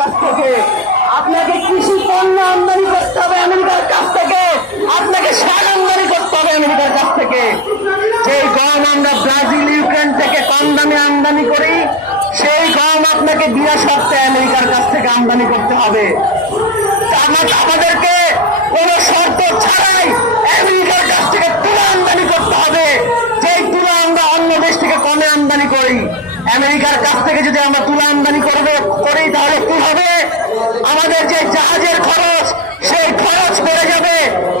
কাছ থেকে, আপনাকে কৃষি পণ্য আমদানি করতে হবে আমেরিকার কাছ থেকে, আপনাকে সার আমদানি করতে হবে আমেরিকার কাছ থেকে। যেই গম আমরা ব্রাজিল ইউক্রেন থেকে কম দামে আমদানি করি, সেই গম আপনাকে বিনা শর্তে আমেরিকার কাছ থেকে আমদানি করতে হবে। আমাদেরকে কোনো শর্ত ছাড়াই আমেরিকার কাছ থেকে তুলা আমদানি করতে হবে। যেই তুলা আমরা অন্য দেশ থেকে কমে আমদানি করি, আমেরিকার কাছ থেকে যদি আমরা তুলা আমদানি করি তাহলে কি হবে? আমাদের যে জাহাজের খরচ, সেই খরচ বেড়ে যাবে।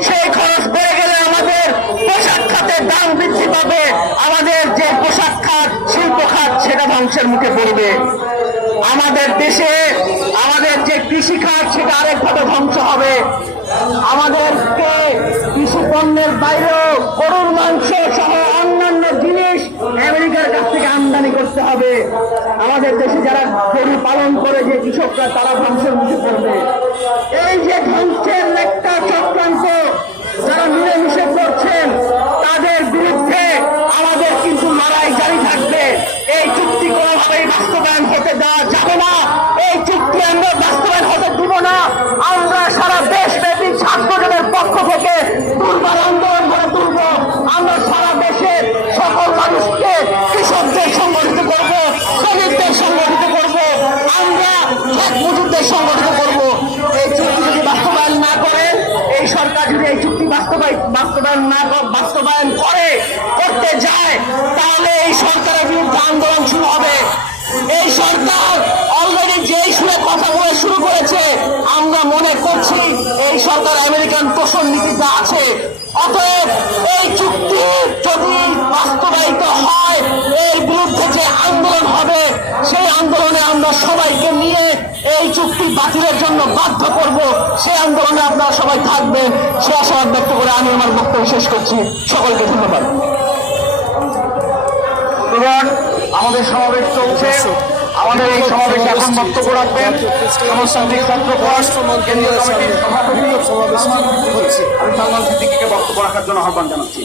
সেই খরচ বেড়ে গেলে আমাদের পোশাক খাতের দাম বৃদ্ধি পাবে। আমাদের যে পোশাক খাত, শিল্প খাত, সেটা ধ্বংসের মুখে পড়বে। আমাদের দেশে আমাদের যে কৃষি খাত, সেটা আরেকভাবে ধ্বংস হবে। আমাদেরকে কৃষি পণ্যের বাইরেও গরুর মাংস সহ অন্যান্য জিনিস আমেরিকার কাছ থেকে আমদানি করতে হবে। আমাদের দেশে যারা গরু পালন করে যে কৃষকরা, তারা ধ্বংসের মুখে পড়বে। এই যে ধ্বংসের একটা চক্রান্ত যারা মিলেমিশে করছেন, তাদের বিরুদ্ধে আমাদের কিন্তু লড়াই জারি থাকবে। এই চুক্তি কোনোভাবেই বাস্তবায়ন হতে দেওয়া যাবে না। এই চুক্তি আমরা বাস্তবায়ন হতে দিব না। আমরা সারা দেশব্যাপী ছাত্রদের পক্ষ থেকে দুর্বল আন্দোলন গড়ে তুলব। আমরা সারা দেশের সকল মানুষকে, কৃষকদের সংগঠিত করব, শ্রমিকদের সংগঠিত করব, আমরা খেত মজুরদের সংগঠিত করব। এই চুক্তি যদি বাস্তবায়ন না করে, এই সরকার যদি এই চুক্তি বাস্তবায়ন করতে যায়, তাহলে এই সরকারের বিরুদ্ধে আন্দোলন শুরু হবে। এই সরকার অলরেডি যেই সুরে কথা বলে শুরু করেছে, আমরা মনে করছি এই সরকার আমেরিকান তোষণ নীতিতে আছে। অতএব এই চুক্তি যদি বাস্তবায়িত হয়, এর বিরুদ্ধে যে আন্দোলন হবে, সেই আন্দোলনে আমরা সবাইকে নিয়ে এই চুক্তি বাতিলের জন্য বাধ্য করব। সেই আন্দোলনে আপনারা সবাই থাকবেন, সে আশাবাদ ব্যক্ত করে আমি আমার বক্তব্য শেষ করছি। সকলকে ধন্যবাদ। আমাদের সমাবেশ চলছে। আমাদের এই সমাবেশে এখন বক্তব্য রাখবেন সমাজতান্ত্রিক ছাত্র কেন্দ্রীয় কমিটির সভাপতি আমি সালমান সিদ্দিকীকে বক্তব্য রাখার জন্য আহ্বান জানাচ্ছি।